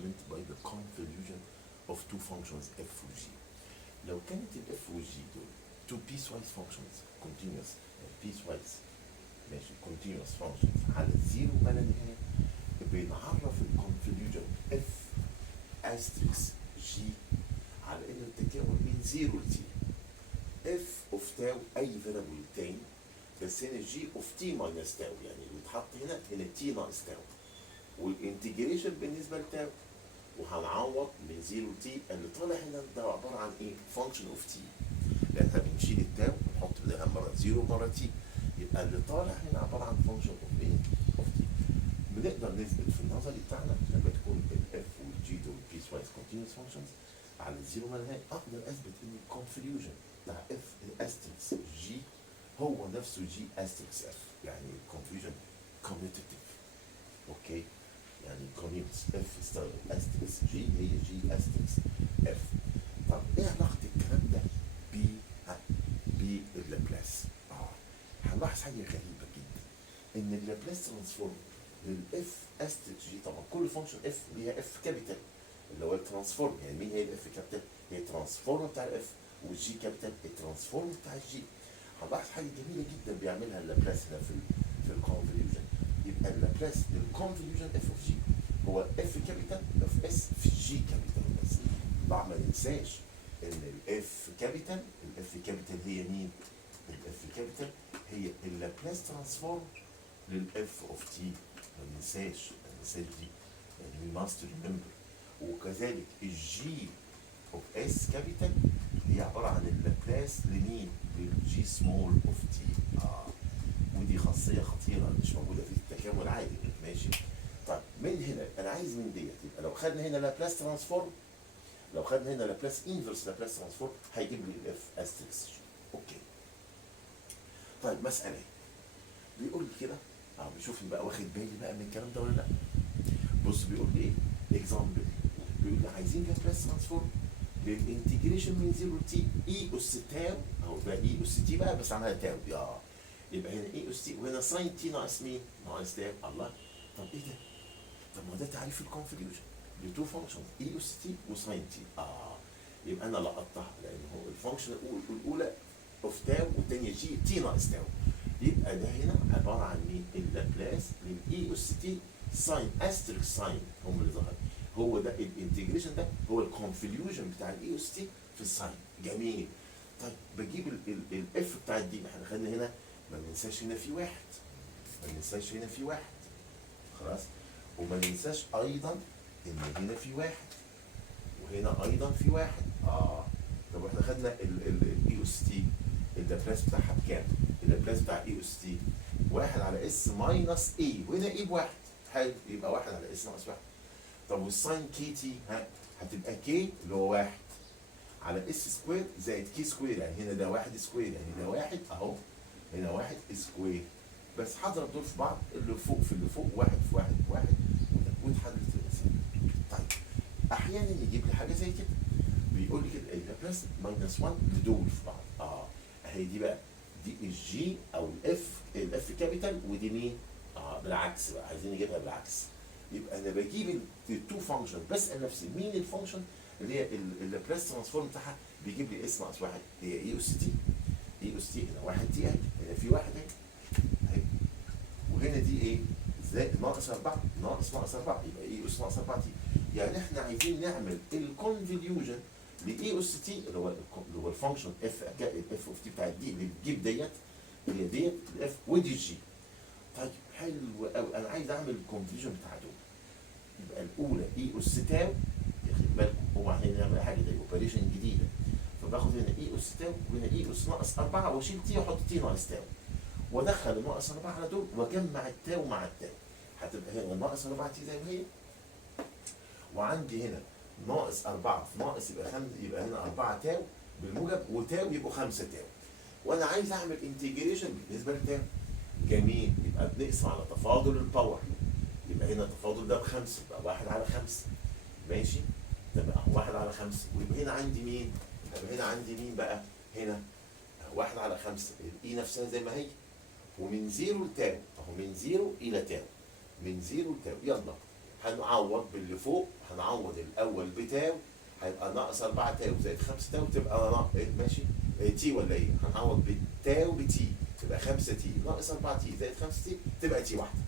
represented by the convolution of two functions f و g. لو كانت ال f و g دول two piecewise functions continuous piecewise ماشي continuous functions على الزيرو ما لا نهاية، بنعرف الكونفوليوشن f asterisk g على انه التكامل من 0 ل t f of تاو اي variable تاني، بس هنا g of t minus تاو، يعني اللي اتحط هنا t ناقص تاو، والانتجريشن بالنسبه لتاو، وهنعوض من 0 ل t اللي طالع هنا ده عباره عن ايه؟ function of t، لان بنشيل التاو ونحط بدلها مره 0 مره t، يبقى اللي طالع هنا عباره عن function of ايه؟ of t. بنقدر نثبت في النظري بتاعنا لما تكون ال f وال g دول piecewise continuous functions على الزيرو ما لا نهايه، اقدر اثبت ان الكونفوليوشن بتاع f استريكس g هو نفسه g استريكس f، يعني الكونفوليوشن commutative. اوكي، يعني continuous f استخدم استريكس g هي g استريكس f. طب ايه علاقه الكلام ده باللابلاس؟ هنلاحظ حاجه غريبه جدا، ان اللابلاس ترانسفورم للاف استريكس جي، طبعا كل فانكشن اف ليها اف كابيتال اللي هو الترانسفورم، يعني مين هي الاف كابيتال؟ هي الترانسفورم بتاع الاف، والجي كابيتال الترانسفورم بتاع الجي. هنلاحظ حاجه جميله جدا بيعملها اللابلاس هنا في الكونفوليوشن، يبقى اللابلاس للكونفوليوشن اف اوف جي هو اف كابيتال اوف اس في جي كابيتال بس. طبعا ما ننساش ان الاف كابيتال هي مين؟ الاف كابيتال هي اللابلاس ترانسفورم للاف اوف تي، ما ننساش دي، يعني we must remember. وكذلك الجي اوف اس كابيتال هي عباره عن اللابلاس لمين؟ للجي سمول اوف تي. ودي خاصيه خطيره مش موجوده في التكامل العادي. ماشي، طيب من هنا انا عايز من ديت، يبقى لو خدنا هنا لابلاس ترانسفورم، لو خدنا هنا لابلاس انفرس لابلاس ترانسفورم هيجيب لي الاف استريكس جي. اوكي، طيب مساله بيقول لي كده، بيشوفني بقى واخد بالي بقى من الكلام ده ولا لا. بص بيقول لي ايه؟ اكزامبل، بيقول لي عايزين لابلاس ترانسفورم للانتجريشن من 0 ل تي اي اس تاو، اهو بقى اي اس تي بقى بس عملها تاو، يبقى هنا اي اس تي وهنا ساين تي ناقص مين؟ ناقص تاو. الله، طب ايه ده؟ طب ما ده تعريف الكونفوليوشن لتو فانكشنز اي اس تي وساين تي. يبقى انا لقطتها، لان هو الفانكشن الاولى اوف تاو والثانيه جي تي ناقص تاو، يبقى ده هنا عباره عن مين؟ اللابلاس للاي اس تي ساين استريك ساين، هم اللي ظهر، هو ده الانتجريشن، ده هو الكونفوليوشن بتاع الاي اس تي في الساين. جميل، طيب بجيب الاف بتاع دي، احنا خدنا هنا ما ننساش هنا في واحد، ما ننساش هنا في واحد، خلاص، وما ننساش ايضا ان هنا في واحد وهنا ايضا في واحد. طب احنا خدنا الاي اس تي اللابلاس بتاعها بكام؟ اللابلاس بتاع اي اس تي 1 على اس ماينس اي، وهنا اي بواحد، حلو، يبقى 1 على اس ناقص 1. طب والساين كي تي هتبقى كي اللي هو 1 على اس سكوير زائد كي سكوير، يعني هنا ده 1 سكوير، يعني ده 1 اهو، هنا 1 سكوير، بس هضرب دول في بعض، اللي فوق في اللي فوق، 1 في 1 في 1 واتحلت المسألة. طيب احيانا يجيب لي حاجه زي كده، بيقول لي كده اللابلاس ماينس 1 لدول في بعض. اهي دي بقى، دي الجي او الاف كابيتال، ودي مين؟ بالعكس بقى، عايزين نجيبها بالعكس. يبقى انا بجيب التو فانكشن، بسال نفسي مين الفانكشن اللي هي اللابلاس ترانسفورم بتاعها بيجيب لي اس ناقص 1، هي اي اس تي. اي اس تي هنا 1 تي اهي، هنا في 1 اهي، وهنا دي ايه؟ زائد ناقص 4 ناقص 4، يبقى اي اس ناقص 4 تي. يعني احنا عايزين نعمل الكونفوليوشن لاي اس تي اللي هو الفانكشن اف اوف تي بتاعت دي اللي بتجيب ديت، هي ديت الاف ودي الجي. طيب حلو قوي، انا عايز اعمل الكونفوليوشن بتاع دول. يبقى الاولى اي اس تاو، خد بالكم هو احنا نعمل حاجه زي اوبريشن جديده، فباخد هنا اي اس تاو وهنا اي اس ناقص 4 واشيل تي واحط تي ناقص تاو، وادخل الناقص 4 على دول واجمع التاو مع التاو، هتبقى هنا ناقص 4 تي زي ما هي، وعندي هنا ناقص 4 في ناقص يبقى 5، يبقى هنا 4 تاو بالموجب وتاو يبقوا 5 تاو، وانا عايز اعمل انتجريشن بالنسبه لتاو. جميل، يبقى بنقسم على تفاضل الباور، يبقى هنا التفاضل ده ب5 يبقى 1 على 5. ماشي، تبقى 1 على 5، ويبقى هنا عندي مين؟ يبقى هنا عندي مين بقى؟ هنا 1 على 5 الاي نفسها زي ما هي، ومن 0 لتاو اهو، من 0 الى تاو، من 0 لتاو. يلا هنعوض باللي فوق، هنعوض الاول بتاو، هيبقى ناقص 4 تاو زائد 5 تاو، تبقى ماشي تي ولا ايه؟ هنعوض بالتاو بتي، تبقى 5 تي ناقص 4 تي زائد 5 تي، تبقى تي واحده.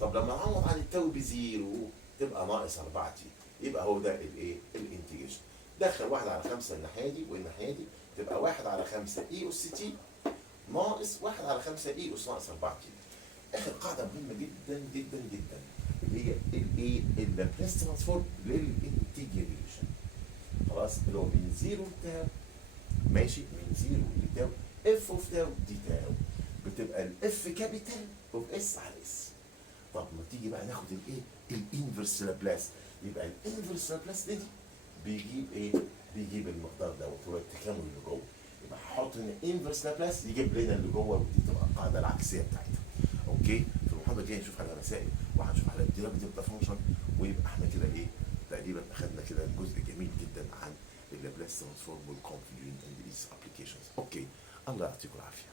طب لما نعوض عن التاو بزيرو تبقى ناقص 4 تي، يبقى هو ده الايه؟ الانتجريشن. دخل 1 على 5 الناحيه دي والناحيه دي، تبقى 1 على 5 اي اس تي ناقص 1 على 5 اي اس ناقص 4 تي. اخر قاعده مهمه جدا جدا جدا اللي هي الايه؟ اللابلاس ترانسفورم للانتجريشن. خلاص، اللي هو من زيرو لتاو، ماشي، من زيرو لتاو اف اوف تاو دي تاو، بتبقى الاف كابيتال اوف اس على اس. طب ما تيجي بقى ناخد الايه؟ الانفرس لابلاس. يبقى الانفرس لابلاس دي بيجيب ايه؟ بيجيب المقدار دوت، هو التكامل اللي جوه. يبقى هحط هنا انفرس لابلاس يجيب لنا اللي جوه، ودي تبقى القاعده العكسيه بتاعتها. اوكي، في المحاضره الجايه نشوف على مسائل وهنشوف على الديريفيتيف فانكشن، ويبقى احنا كده ايه؟ تقريبا اخذنا كده جزء جميل جدا عن اللابلاس ترانسفورم والكونفوليوشن اند اتس ابلكيشنز. اوكي، الله يعطيكم العافيه.